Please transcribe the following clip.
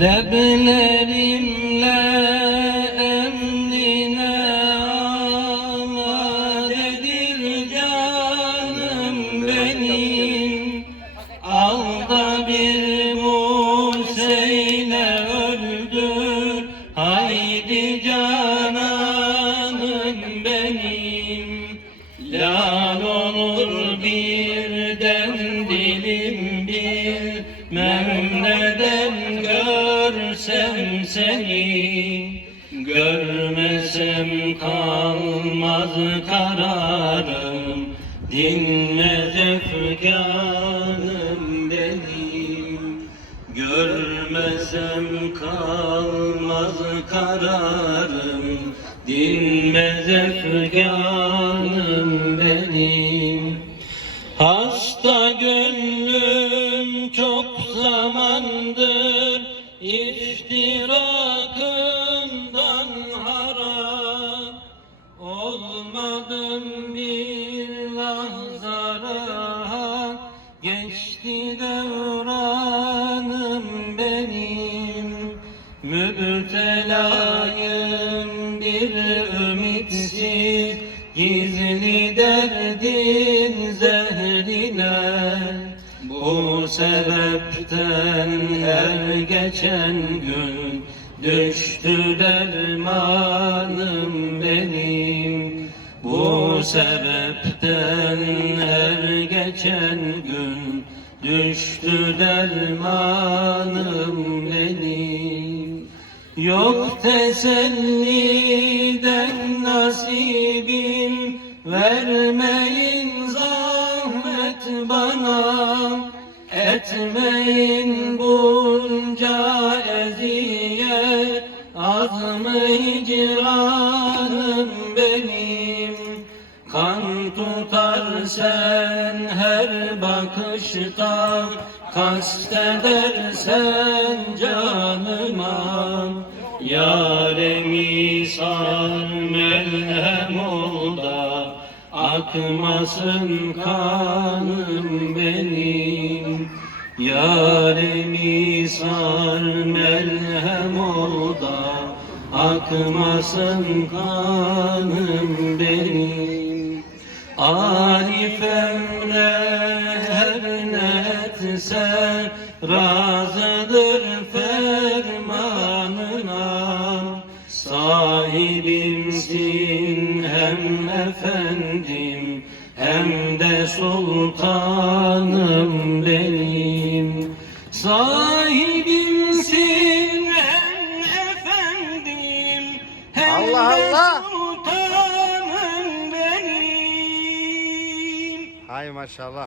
Leblerimle emrine amadedir canım benim. Alda bir Museyle öldür Haydi cananım benim. Lal olur birden dilim bir Memneden görsem seni Görmesem kalmaz kararım. Dinmez efkanım benim. Görmesem kalmaz kararım. Dinmez efkanım benim. Hasta gönlüm çok zamandır rahat Geçti devranım benim. Müptelayım bir ümitsiz Gizli derdin zehrine. Bu sebepten her geçen gün Düştü dermanım benim. Bu her geçen gün Düştü dermanım benim. Yok teselliden nasibim Vermeyin zahmet bana. Etmeyin bunca eziyet Az mı hicranım benim. Kan tutar sen her bakışta Kastedersen canıma. Yaremi sar melhem ol da Akmasın kanım benim. Yaremi sar melhem ol da Akmasın kanım benim Arif emre her netse razıdır fermanına Sahibimsin hem efendim hem de sultanım benim Sahibimsin hem efendim hem Allah de Allah. sultanım Ai maşallah.